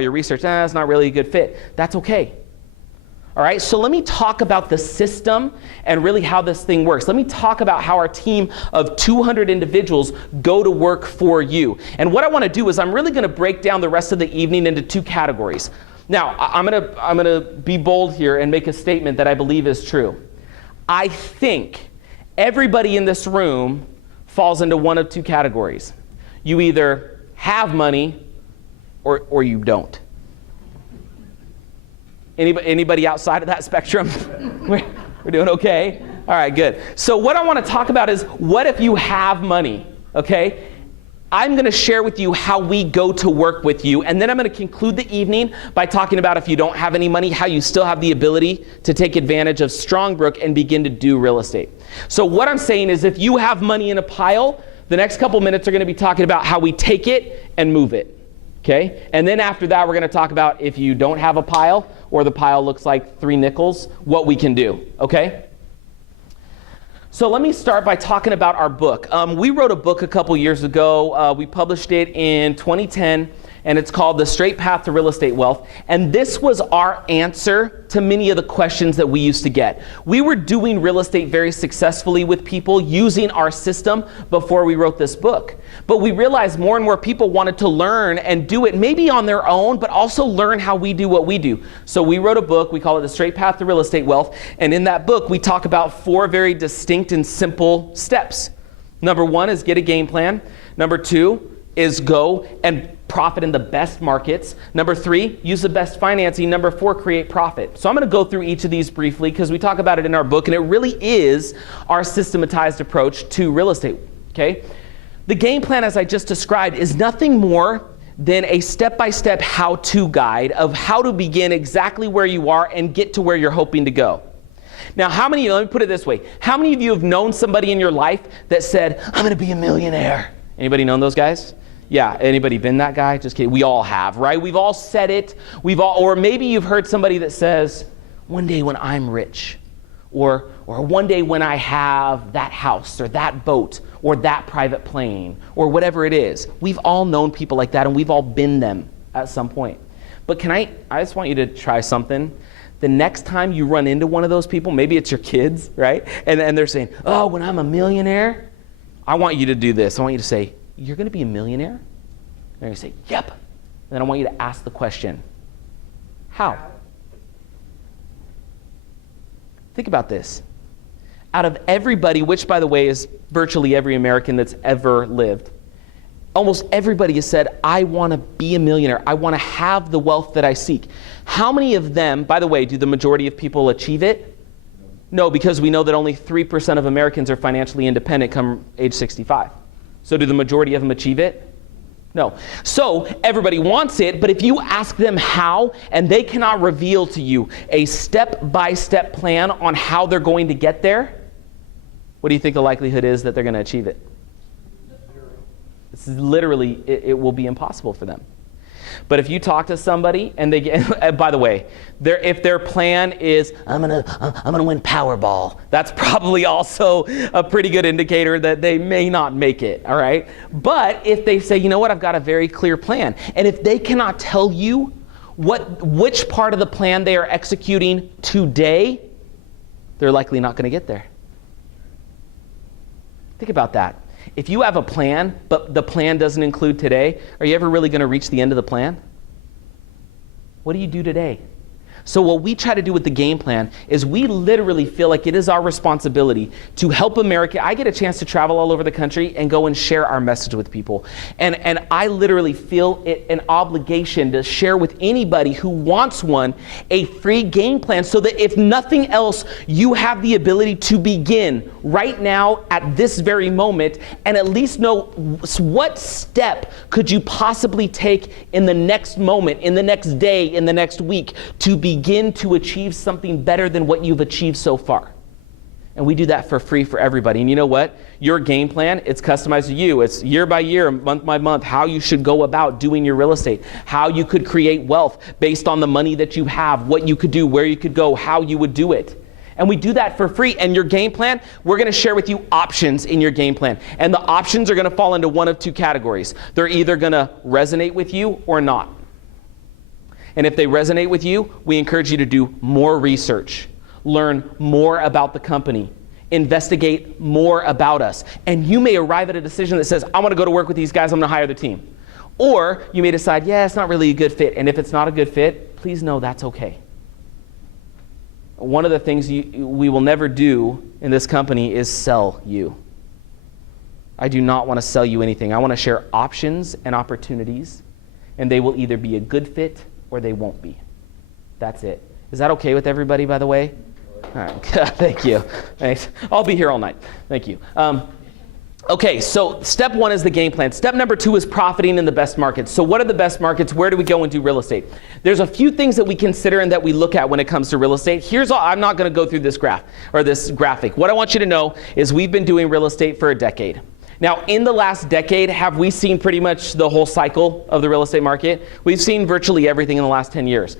your research, it's not really a good fit. That's okay. All right, so let me talk about the system and really how this thing works. Let me talk about how our team of 200 individuals go to work for you. And what I want to do is I'm really going to break down the rest of the evening into two categories. Now, I'm gonna be bold here and make a statement that I believe is true. I think everybody in this room falls into one of two categories. You either have money or you don't. Anybody outside of that spectrum? We're doing okay? All right, good. So what I want to talk about is, what if you have money, okay? I'm going to share with you how we go to work with you, and then I'm going to conclude the evening by talking about, if you don't have any money, how you still have the ability to take advantage of Strongbrook and begin to do real estate. So what I'm saying is, if you have money in a pile, the next couple minutes are going to be talking about how we take it and move it. Okay? And then after that, we're going to talk about, if you don't have a pile, or the pile looks like 3 nickels, what we can do. Okay? So let me start by talking about our book. We wrote a book a couple years ago. We published it in 2010, and it's called The Straight Path to Real Estate Wealth. And this was our answer to many of the questions that we used to get. We were doing real estate very successfully with people using our system before we wrote this book. But we realized more and more people wanted to learn and do it maybe on their own, but also learn how we do what we do. So we wrote a book. We call it The Straight Path to Real Estate Wealth. And in that book, we talk about 4 very distinct and simple steps. Number 1 is get a game plan. Number 2 is go and profit in the best markets. Number 3, use the best financing. Number 4, create profit. So I'm going to go through each of these briefly because we talk about it in our book, and it really is our systematized approach to real estate. Okay? The game plan, as I just described, is nothing more than a step-by-step how-to guide of how to begin exactly where you are and get to where you're hoping to go. Now, let me put it this way. How many of you have known somebody in your life that said, I'm going to be a millionaire? Anybody known those guys? Yeah, anybody been that guy? Just kidding. We all have, right? We've all said it. Or maybe you've heard somebody that says, one day when I'm rich, or one day when I have that house or that boat or that private plane or whatever it is. We've all known people like that, and we've all been them at some point. But I just want you to try something. The next time you run into one of those people, maybe it's your kids, right? And they're saying, oh, when I'm a millionaire, I want you to do this. I want you to say, you're going to be a millionaire? And you say, yep. And then I want you to ask the question, how? Think about this. Out of everybody, which by the way is virtually every American that's ever lived, almost everybody has said, I want to be a millionaire. I want to have the wealth that I seek. How many of them, by the way, do the majority of people achieve it? No, because we know that only 3% of Americans are financially independent come age 65. So do the majority of them achieve it? No. So everybody wants it, but if you ask them how, and they cannot reveal to you a step-by-step plan on how they're going to get there, what do you think the likelihood is that they're going to achieve it? This is literally, it will be impossible for them. But if you talk to somebody and they get, by the way, if their plan is, I'm gonna win Powerball, that's probably also a pretty good indicator that they may not make it, all right? But if they say, you know what, I've got a very clear plan, and if they cannot tell you which part of the plan they are executing today, they're likely not gonna get there. Think about that. If you have a plan, but the plan doesn't include today, are you ever really going to reach the end of the plan? What do you do today? So what we try to do with the game plan is we literally feel like it is our responsibility to help America. I get a chance to travel all over the country and go and share our message with people. And I literally feel it an obligation to share with anybody who wants one a free game plan, so that if nothing else, you have the ability to begin right now at this very moment and at least know what step could you possibly take in the next moment, in the next day, in the next week to begin to achieve something better than what you've achieved so far. And we do that for free for everybody. And you know what? Your game plan, it's customized to you. It's year by year, month by month, how you should go about doing your real estate, how you could create wealth based on the money that you have, what you could do, where you could go, how you would do it. And we do that for free. And your game plan, we're going to share with you options in your game plan. And the options are going to fall into one of two categories. They're either going to resonate with you or not. And if they resonate with you, we encourage you to do more research, learn more about the company, investigate more about us. And you may arrive at a decision that says, I want to go to work with these guys, I'm going to hire the team. Or you may decide, yeah, it's not really a good fit. And if it's not a good fit, please know that's okay. One of the things we will never do in this company is sell you. I do not want to sell you anything. I want to share options and opportunities, and they will either be a good fit or they won't be. That's it. Is that okay with everybody, by the way? All right. Thank you. Thanks. I'll be here all night. Thank you. Okay, so step one is the game plan. Step number two is profiting in the best markets. So what are the best markets? Where do we go and do real estate? There's a few things that we consider and that we look at when it comes to real estate. Here's all, I'm not going to go through this graph or this graphic. What I want you to know is we've been doing real estate for a decade. Now, in the last decade, have we seen pretty much the whole cycle of the real estate market? We've seen virtually everything in the last 10 years.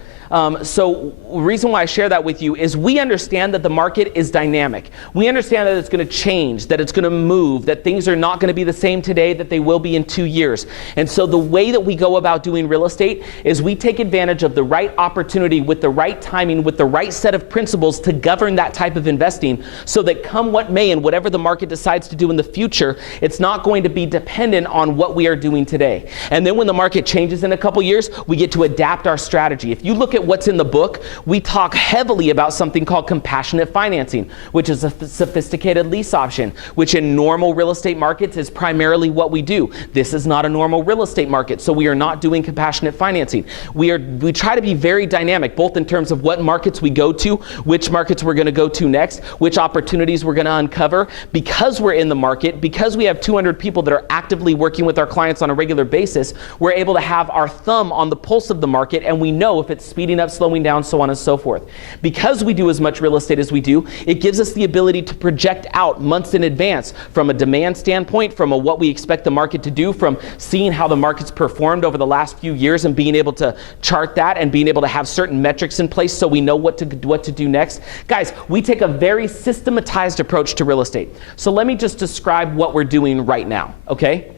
So the reason why I share that with you is we understand that the market is dynamic. We understand that it's going to change, that it's going to move, that things are not going to be the same today that they will be in 2 years. And so the way that we go about doing real estate is we take advantage of the right opportunity with the right timing, with the right set of principles to govern that type of investing so that come what may and whatever the market decides to do in the future, it's not going to be dependent on what we are doing today. And then when the market changes in a couple years, we get to adapt our strategy. If you look at what's in the book, we talk heavily about something called compassionate financing, which is a sophisticated lease option, which in normal real estate markets is primarily what we do. This is not a normal real estate market, so we are not doing compassionate financing. We try to be very dynamic, both in terms of what markets we go to, which markets we're going to go to next, which opportunities we're going to uncover. Because we're in the market, because we have 200 people that are actively working with our clients on a regular basis, we're able to have our thumb on the pulse of the market, and we know if it's speeding up, slowing down, so on and so forth. Because we do as much real estate as we do, it gives us the ability to project out months in advance from a demand standpoint, from what we expect the market to do, from seeing how the market's performed over the last few years and being able to chart that and being able to have certain metrics in place so we know what to do next. Guys, we take a very systematized approach to real estate. So let me just describe what we're doing right now, okay?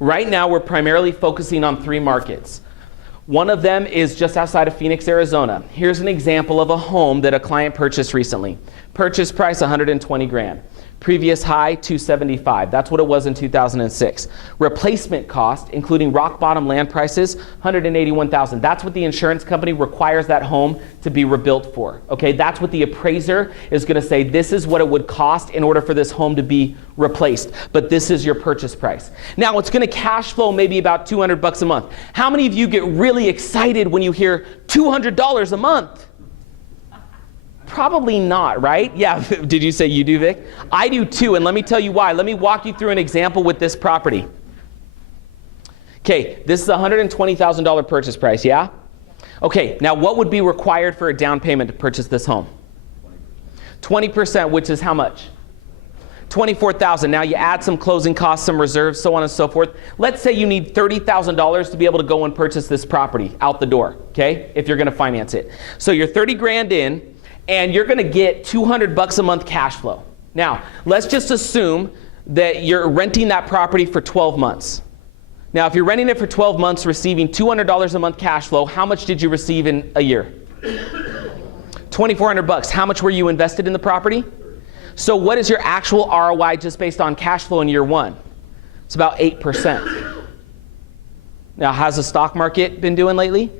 Right now, we're primarily focusing on 3 markets. One of them is just outside of Phoenix, Arizona. Here's an example of a home that a client purchased recently. Purchase price, 120 grand. Previous high, 275. That's what it was in 2006. Replacement cost, including rock bottom land prices, 181,000. That's what the insurance company requires that home to be rebuilt for. Okay, that's what the appraiser is going to say. This is what it would cost in order for this home to be replaced. But this is your purchase price. Now, it's going to cash flow maybe about $200 a month. How many of you get really excited when you hear $200 a month? Probably not, right? Yeah, did you say you do, Vic? I do too, and let me tell you why. Let me walk you through an example with this property. Okay, this is a $120,000 purchase price, yeah? Okay, now what would be required for a down payment to purchase this home? 20%, which is how much? $24,000. Now you add some closing costs, some reserves, so on and so forth. Let's say you need $30,000 to be able to go and purchase this property out the door, okay? If you're going to finance it. So you're 30 grand in, and you're going to get $200 a month cash flow. Now, let's just assume that you're renting that property for 12 months. Now, if you're renting it for 12 months, receiving $200 a month cash flow, how much did you receive in a year? $2,400. How much were you invested in the property? So what is your actual ROI just based on cash flow in year 1? It's about 8%. Now, how's the stock market been doing lately?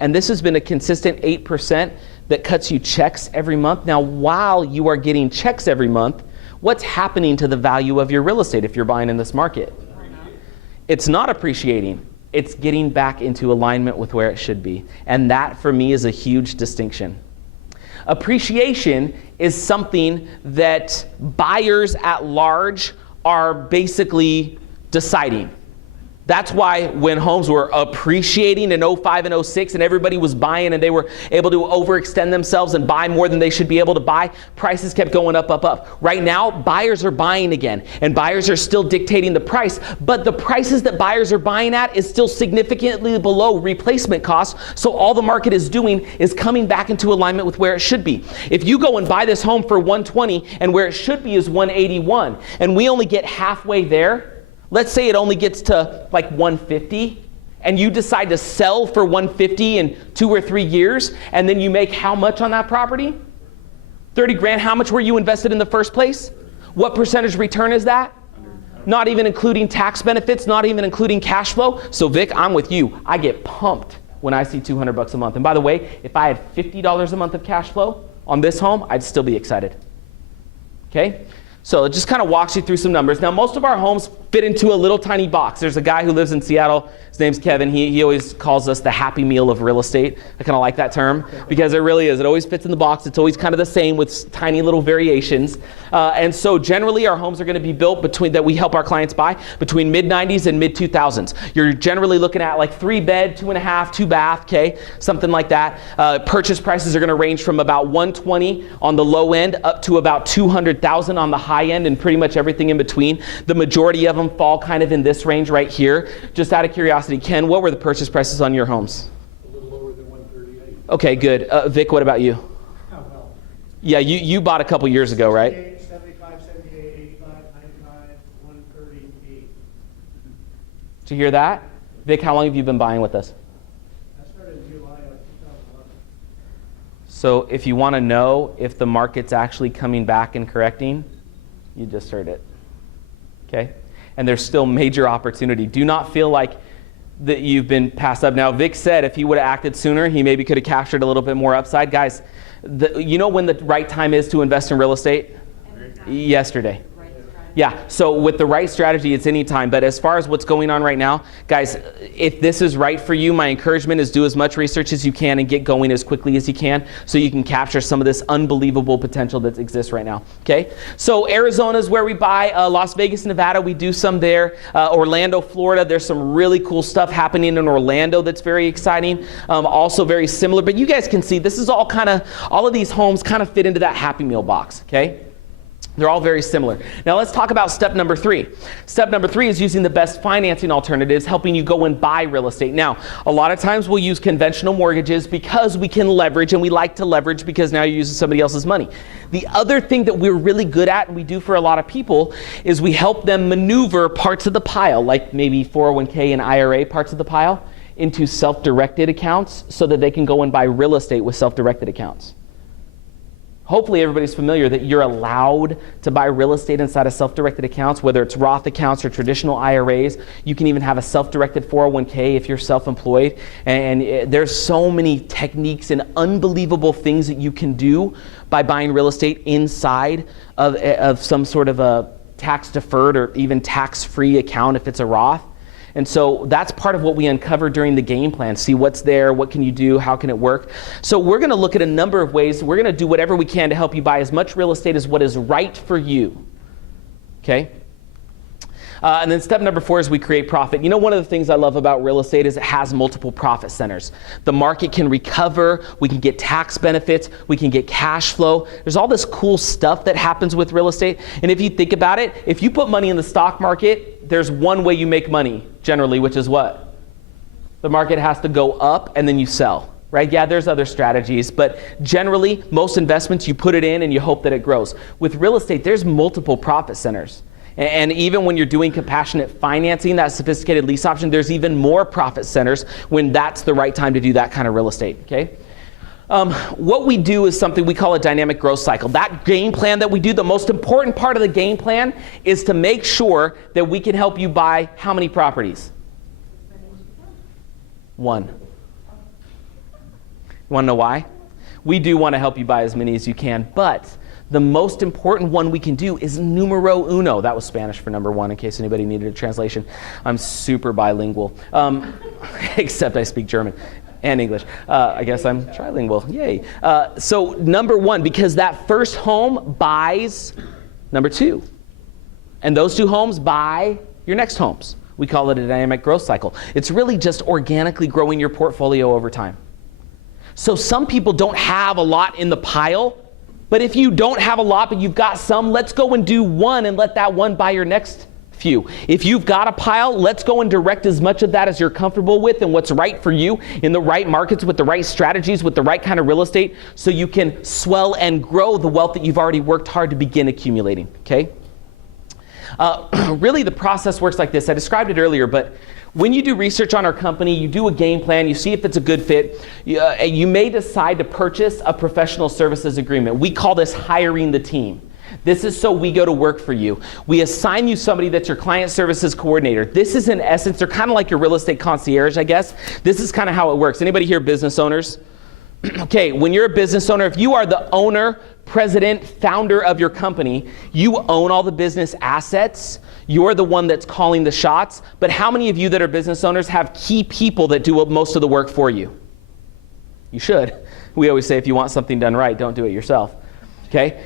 And this has been a consistent 8% that cuts you checks every month. Now, while you are getting checks every month, what's happening to the value of your real estate if you're buying in this market? It's not appreciating. It's getting back into alignment with where it should be. And that, for me, is a huge distinction. Appreciation is something that buyers at large are basically deciding. That's why when homes were appreciating in 05 and 06 and everybody was buying and they were able to overextend themselves and buy more than they should be able to buy, prices kept going up, up, up. Right now, buyers are buying again, and buyers are still dictating the price, but the prices that buyers are buying at is still significantly below replacement costs, so all the market is doing is coming back into alignment with where it should be. If you go and buy this home for 120 and where it should be is 181, and we only get halfway there, let's say it only gets to like 150, and you decide to sell for 150 in 2 or 3 years, and then you make how much on that property? 30 grand. How much were you invested in the first place? What percentage return is that? Not even including tax benefits, not even including cash flow. So Vic, I'm with you. I get pumped when I see $200 a month. And by the way, if I had $50 a month of cash flow on this home, I'd still be excited. Okay? So it just kind of walks you through some numbers. Now, most of our homes fit into a little tiny box. There's a guy who lives in Seattle. His name's Kevin. He always calls us the happy meal of real estate. I kind of like that term because it really is. It always fits in the box. It's always kind of the same with tiny little variations. And so generally our homes are going to be built that we help our clients buy between mid-90s and mid-2000s. You're generally looking at like 3-bed, 2.5, 2-bath, okay, something like that. Purchase prices are going to range from about 120 on the low end up to about 200,000 on the high end, and pretty much everything in between. The majority of them fall kind of in this range right here. Just out of curiosity, Ken, what were the purchase prices on your homes? A little lower than 138. Okay, good. Vic, what about you? Oh, well. Yeah, you bought a couple years ago, right? 75, 78, 85, 95, 138. Did you hear that? Vic, how long have you been buying with us? I started in July of 2011. So if you want to know if the market's actually coming back and correcting, you just heard it. Okay? And there's still major opportunity. Do not feel like that you've been passed up. Now, Vic said if he would have acted sooner, he maybe could have captured a little bit more upside. Guys, you know when the right time is to invest in real estate? Yesterday. Yeah, so with the right strategy, it's any time. But as far as what's going on right now, guys, if this is right for you, my encouragement is do as much research as you can and get going as quickly as you can so you can capture some of this unbelievable potential that exists right now, okay? So Arizona is where we buy. Las Vegas, Nevada, we do some there. Orlando, Florida, there's some really cool stuff happening in Orlando that's very exciting. Also very similar. But you guys can see this is all of these homes kind of fit into that Happy Meal box, okay? They're all very similar. Now let's talk about step number 3. Step number 3 is using the best financing alternatives, helping you go and buy real estate. Now, a lot of times we'll use conventional mortgages because we can leverage, and we like to leverage because now you're using somebody else's money. The other thing that we're really good at, and we do for a lot of people, is we help them maneuver parts of the pile, like maybe 401k and IRA parts of the pile, into self-directed accounts so that they can go and buy real estate with self-directed accounts. Hopefully everybody's familiar that you're allowed to buy real estate inside of self-directed accounts, whether it's Roth accounts or traditional IRAs. You can even have a self-directed 401k if you're self-employed. And there's so many techniques and unbelievable things that you can do by buying real estate inside of some sort of a tax-deferred or even tax-free account if it's a Roth. And so that's part of what we uncover during the game plan. See what's there, what can you do, how can it work. So we're going to look at a number of ways. We're going to do whatever we can to help you buy as much real estate as what is right for you. Okay? And then step number 4 is we create profit. You know, one of the things I love about real estate is it has multiple profit centers. The market can recover, we can get tax benefits, we can get cash flow. There's all this cool stuff that happens with real estate. And if you think about it, if you put money in the stock market, there's one way you make money generally, which is what? The market has to go up and then you sell. Right? Yeah, there's other strategies, but generally, most investments, you put it in and you hope that it grows. With real estate, there's multiple profit centers. And even when you're doing compassionate financing, that sophisticated lease option, there's even more profit centers when that's the right time to do that kind of real estate, okay? What we do is something we call a dynamic growth cycle. That game plan that we do, the most important part of the game plan is to make sure that we can help you buy how many properties? 1. You want to know why? We do want to help you buy as many as you can, but the most important one we can do is numero uno. That was Spanish for number 1, in case anybody needed a translation. I'm super bilingual, except I speak German and English. I guess I'm trilingual. Yay. So number 1, because that first home buys number 2. And those 2 homes buy your next homes. We call it a dynamic growth cycle. It's really just organically growing your portfolio over time. So some people don't have a lot in the pile. But if you don't have a lot, but you've got some, let's go and do 1 and let that 1 buy your next few. If you've got a pile, let's go and direct as much of that as you're comfortable with and what's right for you in the right markets with the right strategies, with the right kind of real estate, so you can swell and grow the wealth that you've already worked hard to begin accumulating, okay? Really, the process works like this. I described it earlier, but When you do research on our company, you do a game plan, you see if it's a good fit, you may decide to purchase a professional services agreement. We call this hiring the team. This is so we go to work for you. We assign you somebody that's your client services coordinator. This is in essence, they're kind of like your real estate concierge, I guess. This is kind of how it works. Anybody here business owners? Okay, when you're a business owner, if you are the owner, president, founder of your company, you own all the business assets. You're the one that's calling the shots. But how many of you that are business owners have key people that do most of the work for you? You should. We always say if you want something done right, don't do it yourself. Okay?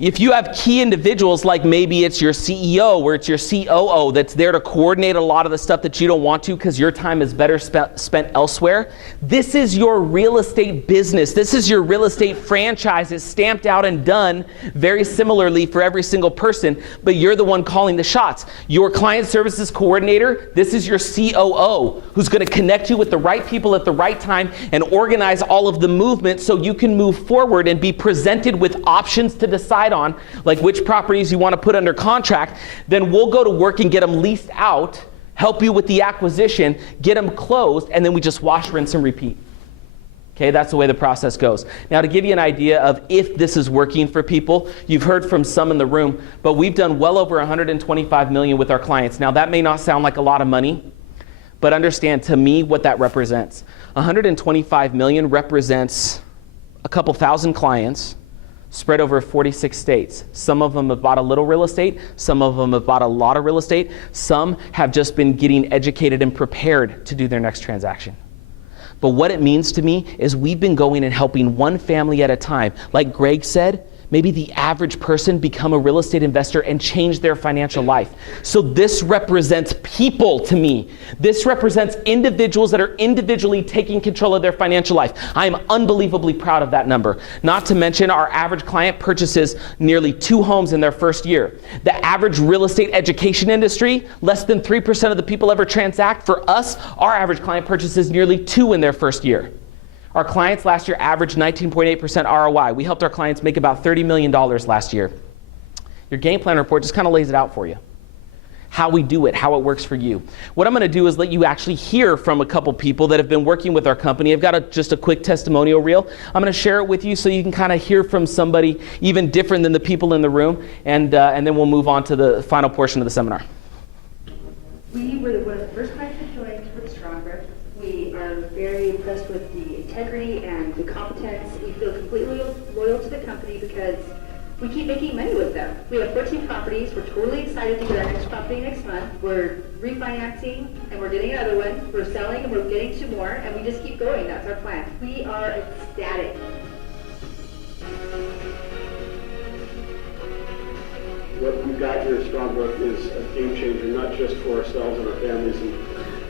If you have key individuals, like maybe it's your CEO or it's your COO that's there to coordinate a lot of the stuff that you don't want to because your time is better spent elsewhere, this is your real estate business. This is your real estate franchise. It's stamped out and done very similarly for every single person, but you're the one calling the shots. Your client services coordinator, this is your COO who's going to connect you with the right people at the right time and organize all of the movement so you can move forward and be presented with options to decide on, like which properties you want to put under contract. Then we'll go to work and get them leased out, help you with the acquisition, get them closed, and then we just wash, rinse, and repeat. Okay, that's the way the process goes. Now, to give you an idea of if this is working for people, you've heard from some in the room, but we've done well over $125 million with our clients. Now, that may not sound like a lot of money, but understand to me what that represents. $125 million represents a couple thousand clients spread over 46 states. Some of them have bought a little real estate. Some of them have bought a lot of real estate. Some have just been getting educated and prepared to do their next transaction. But what it means to me is we've been going and helping one family at a time. Like Greg said, maybe the average person become a real estate investor and change their financial life. So this represents people to me. This represents individuals that are individually taking control of their financial life. I am unbelievably proud of that number. Not to mention our average client purchases nearly 2 homes in their first year. The average real estate education industry, less than 3% of the people ever transact. For us, our average client purchases nearly 2 in their first year. Our clients last year averaged 19.8% ROI. We helped our clients make about $30 million last year. Your game plan report just kind of lays it out for you. How we do it, how it works for you. What I'm going to do is let you actually hear from a couple people that have been working with our company. I've got just a quick testimonial reel. I'm going to share it with you so you can kind of hear from somebody even different than the people in the room, and then we'll move on to the final portion of the seminar. We were one of the first clients to join with Stronger. We are very impressed with the integrity and the competence. We feel completely loyal to the company because we keep making money with them. We have 14 properties. We're totally excited to get our next property next month. We're refinancing and we're getting another one. We're selling and we're getting 2 more, and we just keep going. That's our plan. We are ecstatic. What we've got here at Strongbrook is a game changer, not just for ourselves and our families and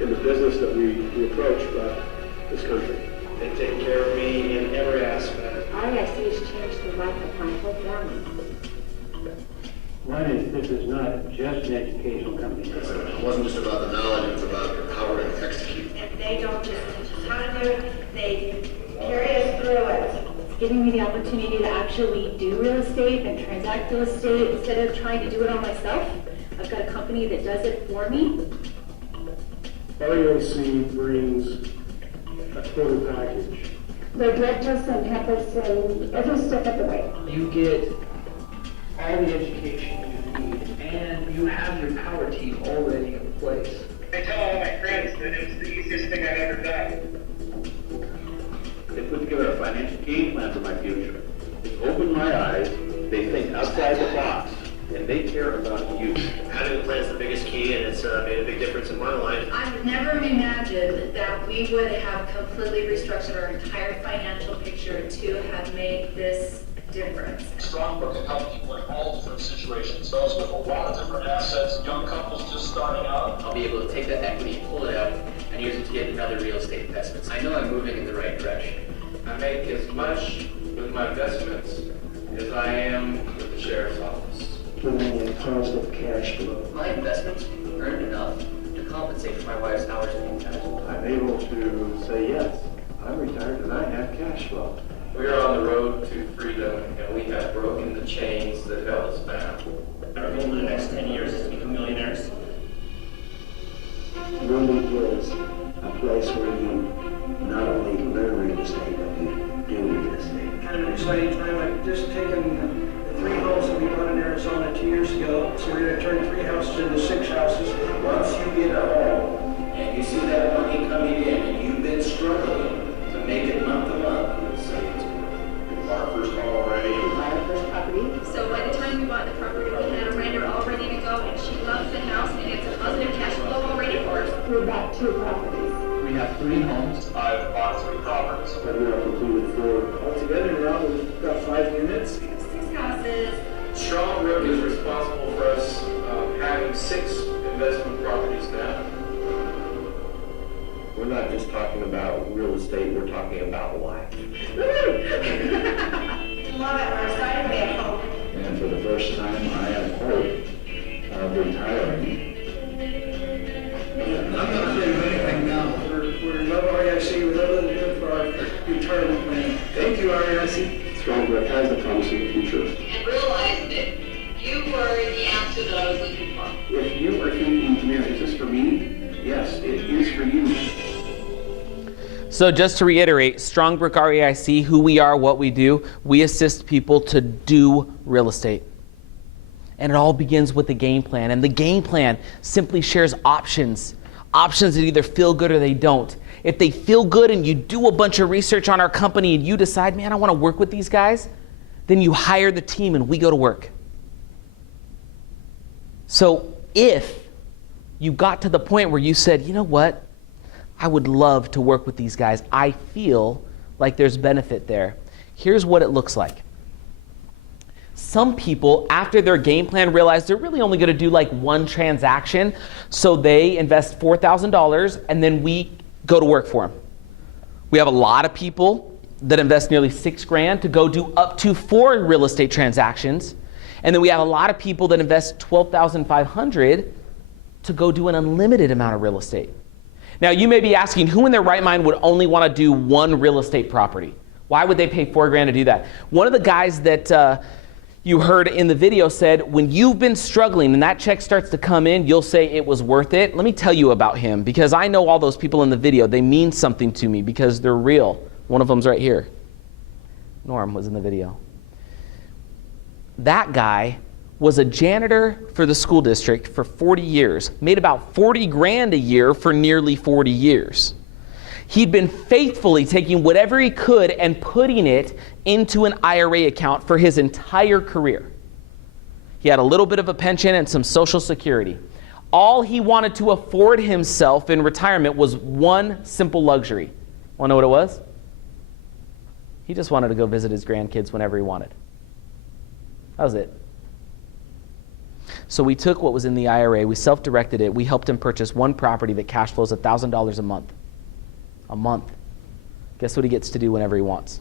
in the business that we approach, but this country. They take care of me in every aspect. All I see has changed the life of my whole family. One is, this is not just an educational company. It wasn't just about the knowledge, it's about the power to execute. And they don't just teach us how to do it, they carry us through it. It's giving me the opportunity to actually do real estate and transact real estate instead of trying to do it all myself. I've got a company that does it for me. LAOC brings a total package. They direct us and help us in every step of the way. You get all the education you need, and you have your power team already in place. I tell all my friends that it's the easiest thing I've ever done. They put together a financial game plan for my future. It's opened my eyes, they think outside the box, and they care about you. Having a plan is the biggest key, and it's made a big difference in my life. I've never imagined that we would have completely restructured our entire financial picture to have made this difference. Strongbrook can help people in all different situations. Those with a lot of different assets, young couples just starting out. I'll be able to take that equity, pull it out, and use it to get another real estate investments. I know I'm moving in the right direction. I make as much with my investments as I am with the sheriff's office. Bringing positive cash flow. My investments earned enough to compensate for my wife's hours and incomes. I'm able to say, yes, I'm retired and I have cash flow. We are on the road to freedom, and we have broken the chains that held us bound. Our goal in the next 10 years is to become millionaires. Really So we're gonna turn 3 houses into 6 houses. Once you get a home and you see that money coming in and you've been struggling to make it month to month, you'll say it's Our first home already. Our first property. So by the time we bought the property, we had a renter all ready to go, and she loves the house, and it's a positive cash flow already for us. We bought 2 properties. We have 3 homes. I've bought 3 properties. And we have completed 4. Altogether now, we've got 5 units. 6 houses. Strongbrook is responsible for us having 6 investment properties now. We're not just talking about real estate, we're talking about life. Love it, we're excited to be at home. And for the first time, I have hope of retiring. I'm not going to do anything now. We love REIC, we love what they're doing for our retirement plan. Thank you, REIC. Strongbrook has a promising future. And realize that you were the answer that I was looking for. If you are thinking, man, is this for me? Yes, it is for you. So just to reiterate, Strongbrook REIC, who we are, what we do, we assist people to do real estate. And it all begins with the game plan. And the game plan simply shares options. Options that either feel good or they don't. If they feel good and you do a bunch of research on our company and you decide, man, I want to work with these guys, then you hire the team and we go to work. So if you got to the point where you said, you know what, I would love to work with these guys, I feel like there's benefit there, here's what it looks like. Some people, after their game plan, realize they're really only going to do like one transaction, so they invest $4,000 and then we go to work for them. We have a lot of people that invest nearly $6,000 to go do up to 4 real estate transactions, and then we have a lot of people that invest $12,500 to go do an unlimited amount of real estate. Now you may be asking, who in their right mind would only want to do one real estate property? Why would they pay $4,000 to do that? One of the guys that you heard in the video said, when you've been struggling and that check starts to come in, you'll say it was worth it. Let me tell you about him, because I know all those people in the video. They mean something to me because they're real. One of them's right here. Norm was in the video. That guy was a janitor for the school district for 40 years, made about $40,000 a year for nearly 40 years. He'd been faithfully taking whatever he could and putting it into an IRA account for his entire career. He had a little bit of a pension and some Social Security. All he wanted to afford himself in retirement was one simple luxury. Want to know what it was? He just wanted to go visit his grandkids whenever he wanted. That was it. So we took what was in the IRA, we self-directed it, we helped him purchase one property that cash flows $1,000 a month. A month. Guess what he gets to do whenever he wants?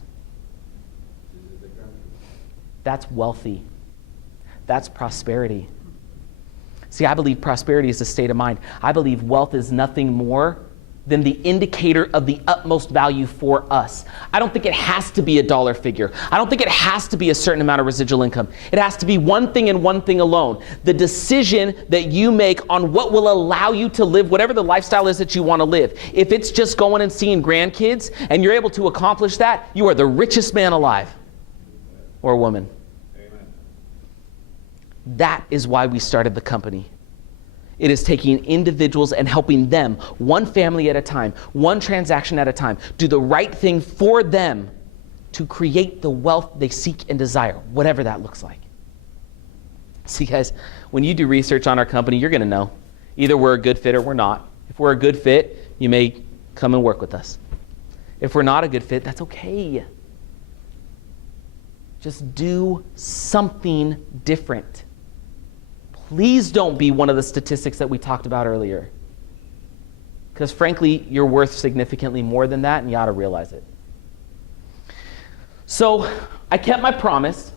That's wealthy. That's prosperity. See, I believe prosperity is a state of mind. I believe wealth is nothing more than the indicator of the utmost value for us. I don't think it has to be a dollar figure. I don't think it has to be a certain amount of residual income. It has to be one thing and one thing alone. The decision that you make on what will allow you to live whatever the lifestyle is that you want to live. If it's just going and seeing grandkids and you're able to accomplish that, you are the richest man alive or woman. Amen. That is why we started the company. It is taking individuals and helping them, one family at a time, one transaction at a time, do the right thing for them to create the wealth they seek and desire, whatever that looks like. See, guys, when you do research on our company, you're going to know. Either we're a good fit or we're not. If we're a good fit, you may come and work with us. If we're not a good fit, that's okay. Just do something different. Please don't be one of the statistics that we talked about earlier. Because frankly, you're worth significantly more than that, and you ought to realize it. So I kept my promise,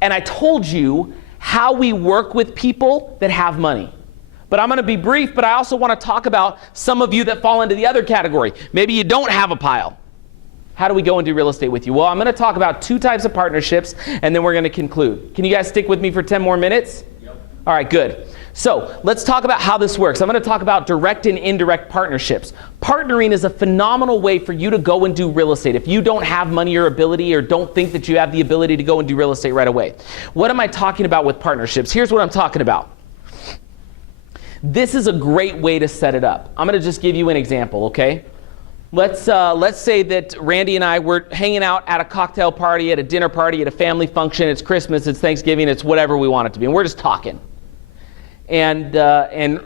and I told you how we work with people that have money. But I'm going to be brief, but I also want to talk about some of you that fall into the other category. Maybe you don't have a pile. How do we go and do real estate with you? Well, I'm going to talk about 2 types of partnerships, and then we're going to conclude. Can you guys stick with me for 10 more minutes? All right, good. So let's talk about how this works. I'm going to talk about direct and indirect partnerships. Partnering is a phenomenal way for you to go and do real estate if you don't have money or ability or don't think that you have the ability to go and do real estate right away. What am I talking about with partnerships? Here's what I'm talking about. This is a great way to set it up. I'm going to just give you an example, okay? Let's say that Randy and I were hanging out at a cocktail party, at a dinner party, at a family function. It's Christmas, it's Thanksgiving, it's whatever we want it to be, and we're just talking. And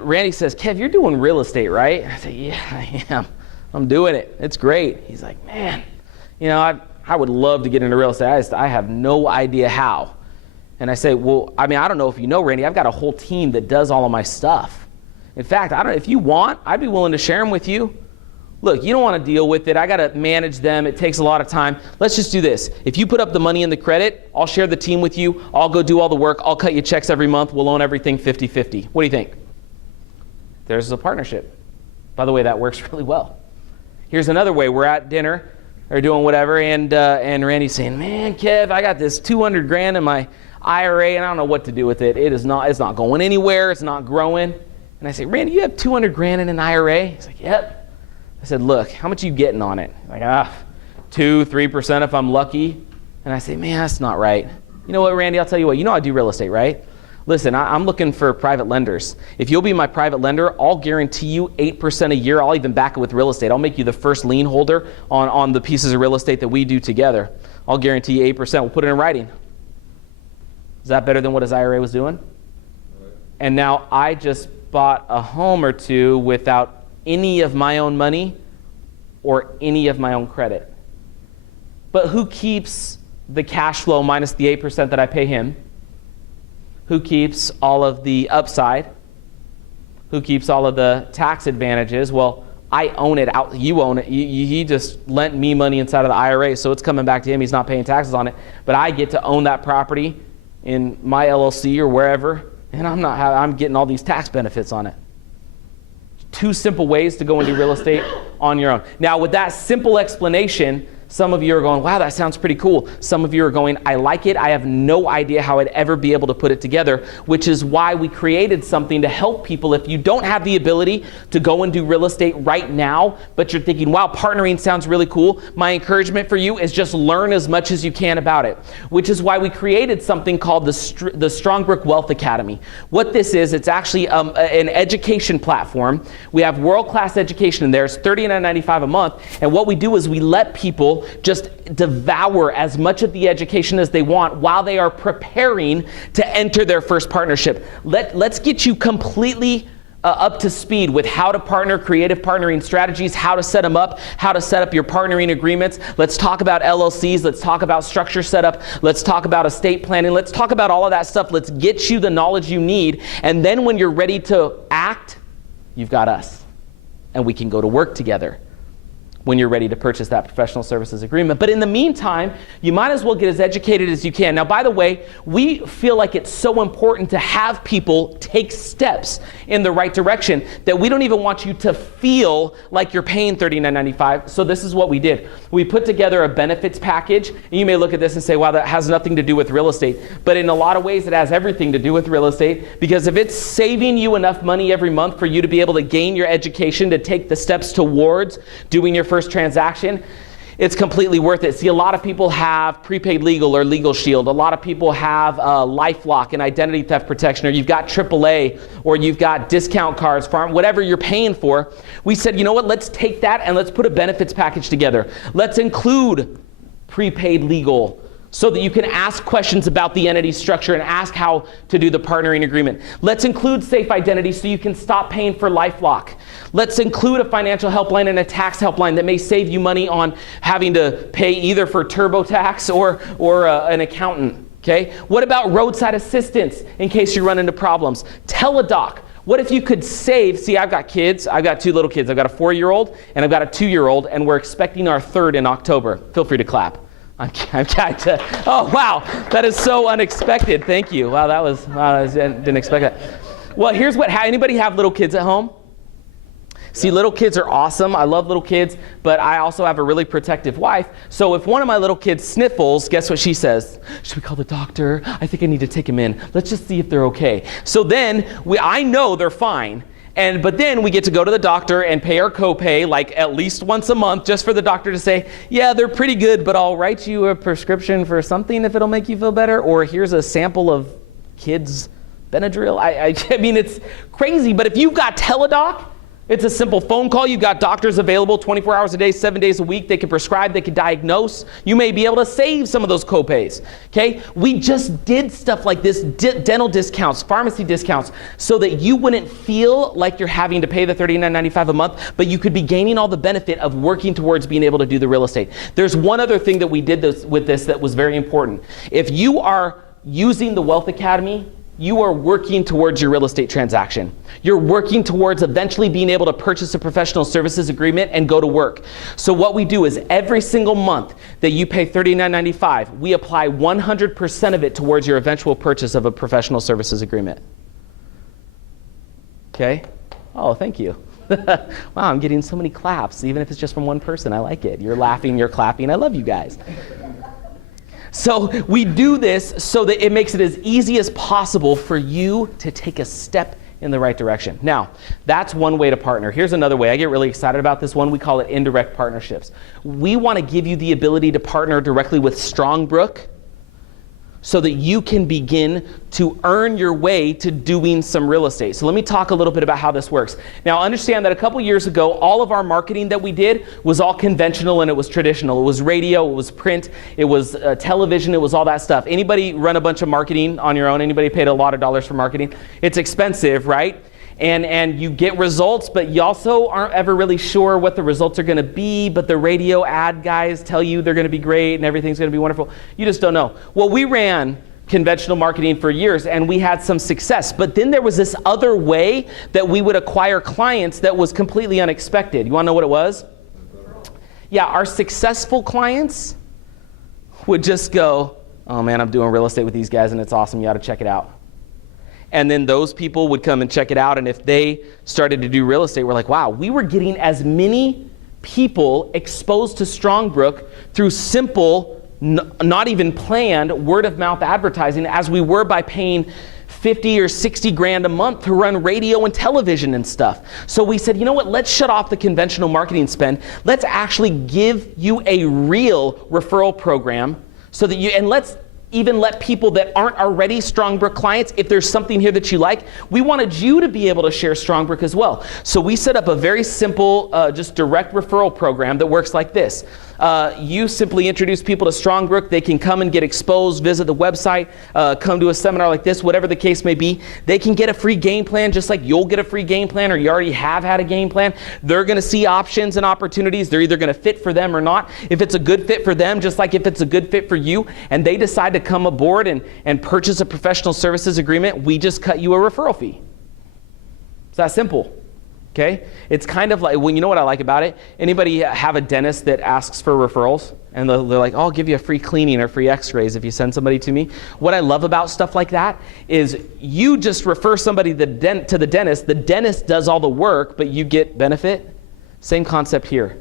Randy says, Kev, you're doing real estate, right? I say, yeah, I am. I'm doing it. It's great. He's like, man, you know, I would love to get into real estate. I have no idea how. And I say, well, I mean, I don't know if you know, Randy, I've got a whole team that does all of my stuff. In fact, if you want, I'd be willing to share them with you. Look, you don't want to deal with it. I got to manage them. It takes a lot of time. Let's just do this. If you put up the money and the credit, I'll share the team with you. I'll go do all the work. I'll cut you checks every month. We'll own everything 50-50. What do you think? There's a partnership. By the way, that works really well. Here's another way. We're at dinner or doing whatever, and Randy's saying, man, Kev, I got this $200,000 in my IRA, and I don't know what to do with it. It's not going anywhere. It's not growing. And I say, Randy, you have $200,000 in an IRA? He's like, yep. I said, look, how much are you getting on it? Like, 2-3% if I'm lucky. And I say, man, that's not right. You know what, Randy, I'll tell you what, you know I do real estate, right? Listen, I'm looking for private lenders. If you'll be my private lender, I'll guarantee you 8% a year. I'll even back it with real estate. I'll make you the first lien holder on the pieces of real estate that we do together. I'll guarantee you 8%. We'll put it in writing. Is that better than what his IRA was doing? And now I just bought a home or two without any of my own money or any of my own credit. But who keeps the cash flow minus the 8% that I pay him? Who keeps all of the upside? Who keeps all of the tax advantages? Well, I own it out. You own it. He just lent me money inside of the IRA, so it's coming back to him. He's not paying taxes on it. But I get to own that property in my LLC or wherever, and I'm getting all these tax benefits on it. 2 simple ways to go and do real estate on your own. Now, with that simple explanation, some of you are going, wow, that sounds pretty cool. Some of you are going, I like it. I have no idea how I'd ever be able to put it together, which is why we created something to help people. If you don't have the ability to go and do real estate right now, but you're thinking, wow, partnering sounds really cool, my encouragement for you is just learn as much as you can about it, which is why we created something called the Strongbrook Wealth Academy. What this is, it's actually an education platform. We have world-class education in there. It's $39.95 a month. And what we do is we let people just devour as much of the education as they want while they are preparing to enter their first partnership. Let's get you completely up to speed with how to partner, creative partnering strategies, how to set them up, how to set up your partnering agreements. Let's talk about LLCs. Let's talk about structure setup. Let's talk about estate planning. Let's talk about all of that stuff. Let's get you the knowledge you need. And then when you're ready to act, you've got us. And we can go to work together when you're ready to purchase that professional services agreement. But in the meantime, you might as well get as educated as you can. Now, by the way, we feel like it's so important to have people take steps in the right direction that we don't even want you to feel like you're paying $39.95. So this is what we did. We put together a benefits package. And you may look at this and say, wow, that has nothing to do with real estate. But in a lot of ways, it has everything to do with real estate, because if it's saving you enough money every month for you to be able to gain your education, to take the steps towards doing your first transaction, it's completely worth it. See, a lot of people have prepaid legal or legal shield. A lot of people have LifeLock and identity theft protection, or you've got AAA, or you've got discount cards, farm, whatever you're paying for. We said, you know what, let's take that and let's put a benefits package together. Let's include prepaid legal, so that you can ask questions about the entity structure and ask how to do the partnering agreement. Let's include safe identity so you can stop paying for LifeLock. Let's include a financial helpline and a tax helpline that may save you money on having to pay either for TurboTax or an accountant. Okay? What about roadside assistance in case you run into problems? Teledoc. What if you could save, see, I've got kids, I've got 2 little kids. I've got a 4-year-old and I've got a 2-year-old, and we're expecting our 3rd in October. Feel free to clap. Oh, wow, that is so unexpected. Thank you. Wow, I didn't expect that. Well, here's what, anybody have little kids at home? See, little kids are awesome. I love little kids, but I also have a really protective wife. So if one of my little kids sniffles, guess what she says? Should we call the doctor? I think I need to take him in. Let's just see if they're okay. So then I know they're fine. But then we get to go to the doctor and pay our copay like at least once a month, just for the doctor to say, yeah, they're pretty good, but I'll write you a prescription for something if it'll make you feel better. Or here's a sample of kids' Benadryl. I mean, it's crazy. But if you've got Teladoc, it's a simple phone call. You've got doctors available 24 hours a day, 7 days a week. They can prescribe, they can diagnose. You may be able to save some of those copays, okay? We just did stuff like this, dental discounts, pharmacy discounts, so that you wouldn't feel like you're having to pay the $39.95 a month, but you could be gaining all the benefit of working towards being able to do the real estate. There's one other thing that we did with this that was very important. If you are using the Wealth Academy, you are working towards your real estate transaction. You're working towards eventually being able to purchase a professional services agreement and go to work. So what we do is every single month that you pay $39.95, we apply 100% of it towards your eventual purchase of a professional services agreement. Okay? Oh, thank you. Wow, I'm getting so many claps, even if it's just from one person. I like it. You're laughing, you're clapping. I love you guys. So we do this so that it makes it as easy as possible for you to take a step in the right direction. Now, that's one way to partner. Here's another way. I get really excited about this one. We call it indirect partnerships. We want to give you the ability to partner directly with Strongbrook so that you can begin to earn your way to doing some real estate. So let me talk a little bit about how this works. Now, understand that a couple years ago, all of our marketing that we did was all conventional and it was traditional. It was radio, it was print, it was television, it was all that stuff. Anybody run a bunch of marketing on your own? Anybody paid a lot of dollars for marketing? It's expensive, right? And you get results, but you also aren't ever really sure what the results are going to be, but the radio ad guys tell you they're going to be great and everything's going to be wonderful. You just don't know. Well, we ran conventional marketing for years and we had some success, but then there was this other way that we would acquire clients that was completely unexpected. You want to know what it was? Yeah, our successful clients would just go, oh man, I'm doing real estate with these guys and it's awesome, you ought to check it out. And then those people would come and check it out. And if they started to do real estate, we're like, wow, we were getting as many people exposed to Strongbrook through simple, not even planned word of mouth advertising as we were by paying 50 or 60 grand a month to run radio and television and stuff. So we said, you know what, let's shut off the conventional marketing spend. Let's actually give you a real referral program so that and let's even let people that aren't already Strongbrook clients, if there's something here that you like, we wanted you to be able to share Strongbrook as well. So we set up a very simple, just direct referral program that works like this. You simply introduce people to Strongbrook. They can come and get exposed, visit the website, come to a seminar like this, whatever the case may be. They can get a free game plan just like you'll get a free game plan or you already have had a game plan. They're going to see options and opportunities. They're either going to fit for them or not. If it's a good fit for them, just like if it's a good fit for you, and they decide to come aboard and purchase a professional services agreement, we just cut you a referral fee. It's that simple. Okay? It's kind of like, well, you know what I like about it? Anybody have a dentist that asks for referrals? And they're like, oh, I'll give you a free cleaning or free x-rays if you send somebody to me. What I love about stuff like that is you just refer somebody to the dentist. The dentist does all the work, but you get benefit. Same concept here.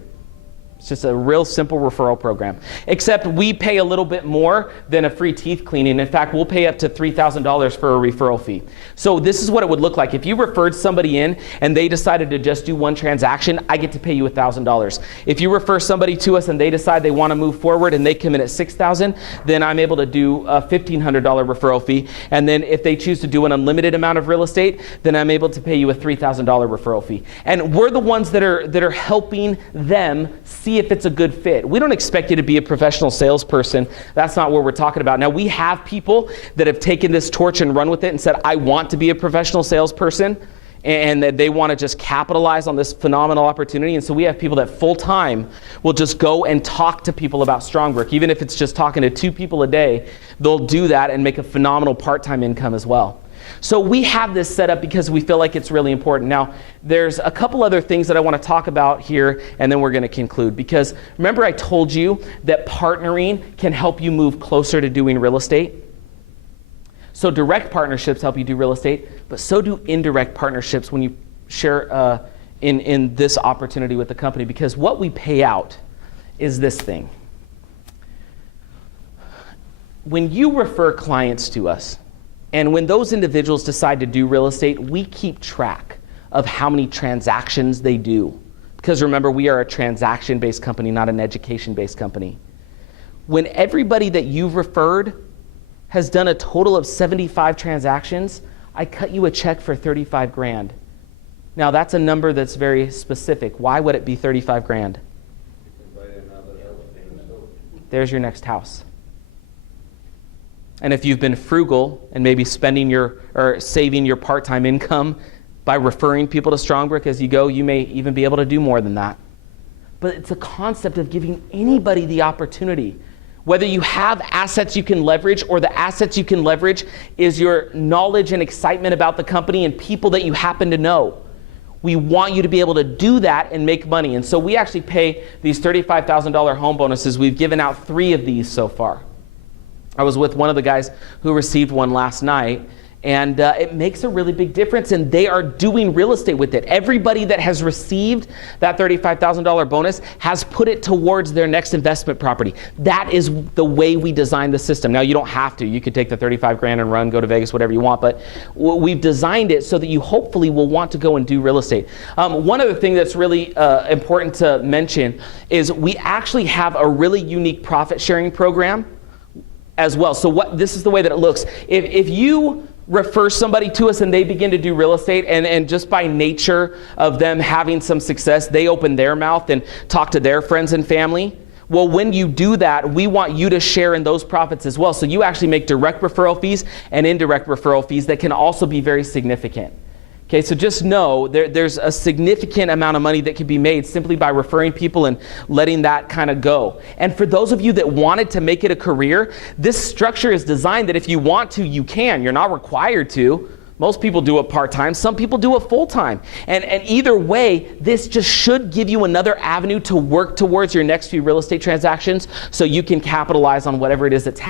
It's just a real simple referral program. Except we pay a little bit more than a free teeth cleaning. In fact, we'll pay up to $3,000 for a referral fee. So this is what it would look like. If you referred somebody in and they decided to just do one transaction, I get to pay you $1,000. If you refer somebody to us and they decide they want to move forward and they come in at $6,000, then I'm able to do a $1,500 referral fee. And then if they choose to do an unlimited amount of real estate, then I'm able to pay you a $3,000 referral fee. And we're the ones that are helping them see if it's a good fit. We don't expect you to be a professional salesperson. That's not what we're talking about. Now, we have people that have taken this torch and run with it and said, I want to be a professional salesperson, and that they want to just capitalize on this phenomenal opportunity. And so we have people that full-time will just go and talk to people about Strongbrook. Even if it's just talking to 2 people a day, they'll do that and make a phenomenal part-time income as well. So we have this set up because we feel like it's really important. Now, there's a couple other things that I want to talk about here, and then we're going to conclude. Because remember I told you that partnering can help you move closer to doing real estate? So direct partnerships help you do real estate, but so do indirect partnerships when you share in this opportunity with the company. Because what we pay out is this thing. When you refer clients to us, and when those individuals decide to do real estate, we keep track of how many transactions they do. Because remember, we are a transaction-based company, not an education-based company. When everybody that you've referred has done a total of 75 transactions, I cut you a check for 35 grand. Now that's a number that's very specific. Why would it be 35 grand? There's your next house. And if you've been frugal and maybe spending or saving your part-time income by referring people to Strongbrick as you go, you may even be able to do more than that. But it's a concept of giving anybody the opportunity. Whether you have assets you can leverage, or the assets you can leverage is your knowledge and excitement about the company and people that you happen to know. We want you to be able to do that and make money. And so we actually pay these $35,000 home bonuses. We've given out 3 of these so far. I was with one of the guys who received one last night, and it makes a really big difference, and they are doing real estate with it. Everybody that has received that $35,000 bonus has put it towards their next investment property. That is the way we designed the system. Now, you don't have to. You could take the 35 grand and run, go to Vegas, whatever you want, but we've designed it so that you hopefully will want to go and do real estate. One other thing that's really important to mention is we actually have a really unique profit sharing program as well. So this is the way that it looks. If you refer somebody to us and they begin to do real estate, and just by nature of them having some success, they open their mouth and talk to their friends and family. Well, when you do that, we want you to share in those profits as well. So you actually make direct referral fees and indirect referral fees that can also be very significant. Okay, so just know there's a significant amount of money that can be made simply by referring people and letting that kind of go. And for those of you that wanted to make it a career, this structure is designed that if you want to, you can. You're not required to. Most people do it part-time. Some people do it full-time. And either way, this just should give you another avenue to work towards your next few real estate transactions so you can capitalize on whatever it is that's happening.